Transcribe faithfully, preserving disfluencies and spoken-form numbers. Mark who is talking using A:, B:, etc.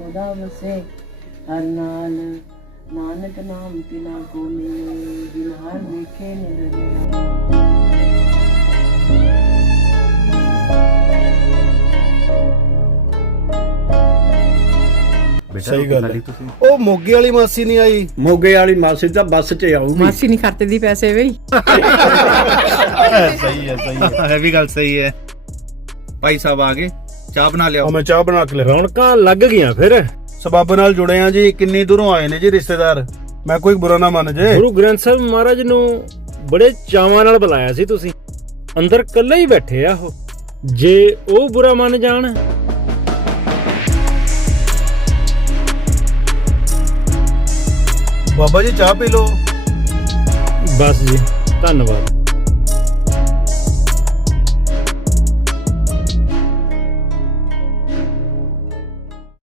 A: खुदा बसे हर नाल नानक नाम तिना को मिले बिन हर देखे निरनिया।
B: ਸਹੀ ਗੱਲ ਹੈ। ਉਹ ਮੋਗੇ ਵਾਲੀ ਮਾਸੀ ਨਹੀਂ ਆਈ?
C: ਮੋਗੇ ਵਾਲੀ ਮਾਸੀ ਤਾਂ ਬੱਸ 'ਚ ਆਊਗੀ।
D: ਮਾਸੀ ਨਹੀਂ ਖਰਚਦੀ ਪੈਸੇ ਬਈ।
B: ਸਹੀ ਹੈ ਸਹੀ ਹੈ
E: ਹੈ ਵੀ ਗੱਲ ਸਹੀ ਹੈ। ਭਾਈ ਸਾਹਿਬ ਆ ਗਏ, ਚਾਹ ਬਣਾ ਲਿਆਓ।
B: ਮੈਂ ਚਾਹ ਬਣਾ ਕੇ ਲੈ।
F: ਰੌਣਕਾਂ ਲੱਗ ਗਈਆਂ ਫਿਰ।
B: ਸਬੱਬ ਨਾਲ ਜੁੜੇ ਆ ਜੀ, ਕਿੰਨੀ ਦੂਰੋਂ ਆਏ ਨੇ ਜੀ ਰਿਸ਼ਤੇਦਾਰ। ਮੈਂ ਕੋਈ ਬੁਰਾ ਨਾ ਮੰਨ ਜੇ।
F: ਗੁਰੂ ਗ੍ਰੰਥ ਸਾਹਿਬ ਮਹਾਰਾਜ ਨੂੰ ਬੜੇ ਚਾਵਾਂ ਨਾਲ ਬੁਲਾਇਆ ਸੀ ਤੁਸੀਂ, ਅੰਦਰ ਇਕੱਲੇ ਹੀ ਬੈਠੇ ਆ ਉਹ। ਜੇ ਉਹ ਬੁਰਾ ਮੰਨ ਜਾਣ।
B: ਬਾਬਾ ਜੀ ਚਾਹ ਪੀ ਲਓ।
F: ਬਸ ਜੀ, ਧੰਨਵਾਦ।